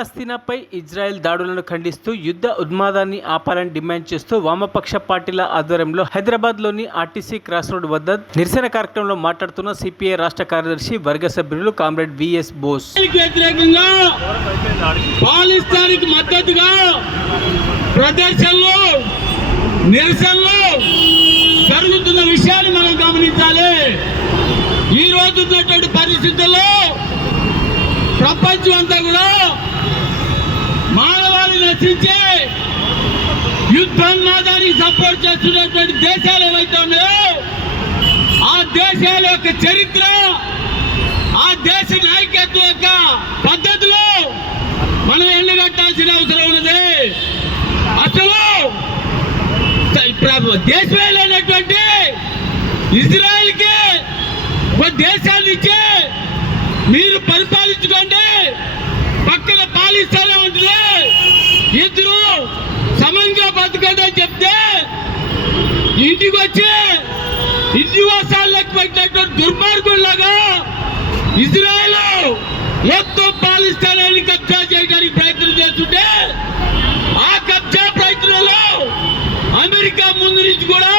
పాలస్తీనాపై Israel దాడులను ఖండిస్తూ యుద్ధ ఉన్మాదాన్ని ఆపాలని డిమాండ్ చేస్తూ వామపక్ష పార్టీల ఆధ్వర్యంలో హైదరాబాద్లోని ఆర్టీసీ క్రాస్ రోడ్ వద్ద నిరసన కార్యక్రమంలో మాట్లాడుతున్న సిపిఐ రాష్ట్ర కార్యదర్శి వర్గ సభ్యులు కామ్రేడ్ విఎస్ బోస్. వ్యతిరేకంగా పాలస్తీనాకు మద్దతుగా ప్రదర్శనలు నిరసనలు జరుగుతున్న విషయాన్ని మనం గమనించాలి. ఈ రోజు ఉన్నటువంటి పరిస్థితుల్లో ప్రపంచం అంతా కూడా మానవాళి నశించే యుద్ధోన్మాదానికి సపోర్ట్ చేస్తున్నటువంటి దేశాలు ఏవైతే ఉన్నాయో ఆ దేశాల యొక్క చరిత్ర, ఆ దేశ నాయకత్వం యొక్క పద్ధతులు మనం ఎండగట్టాల్సిన అవసరం ఉన్నది. అసలు దేశమే లేనటువంటి ఇజ్రాయెల్కి ఒక దేశాన్ని ఇచ్చి మీరు పరిపాలించుకోండి, పక్కన పాలిస్తానే ఉంటుంది, ఇద్దరు సమంగా బతకండి అని చెప్తే ఇంటికి వచ్చి ఇంటి వాసాలకు పెట్టినటువంటి దుర్మార్గుల్లాగా ఇజ్రాయెల్ మొత్తం పాలిస్తానాన్ని కబ్జా చేయడానికి ప్రయత్నం చేస్తుంటే ఆ కబ్జా ప్రయత్నంలో అమెరికా ముందు నుంచి కూడా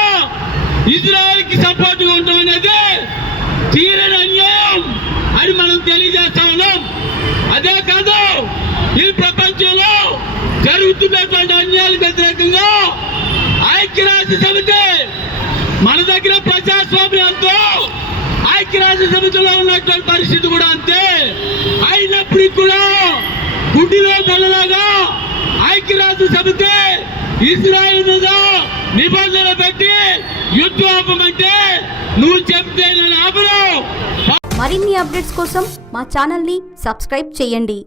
ఇజ్రాయెల్ కి సపోర్ట్ ఉండడం అనేది తీరని అన్యాయం అని మనం తెలియజేస్తా ఉన్నాం. అదే కాదు, ఈ ప్రపంచంలో జరుగుతున్నటువంటి అన్యాయాలకు వ్యతిరేకంగా ఐక్యరాజ్య సమితి మన దగ్గర ప్రజాస్వామ్యంతో ఐక్యరాజ్య సమితిలో ఉన్నటువంటి పరిస్థితి కూడా అంతే. అయినప్పటికీ కూడా గుడ్డిలో నెలలాగా ఐక్యరాజ్య సమితి ఇజ్రాయెల్ మీద నిబంధన పెట్టి యుద్ధం ఆపమంటే నువ్వు చెప్తే నేను ఆపను. మరిన్ని అప్డేట్స్ కోసం మా ఛానల్ని సబ్స్క్రైబ్ చేయండి.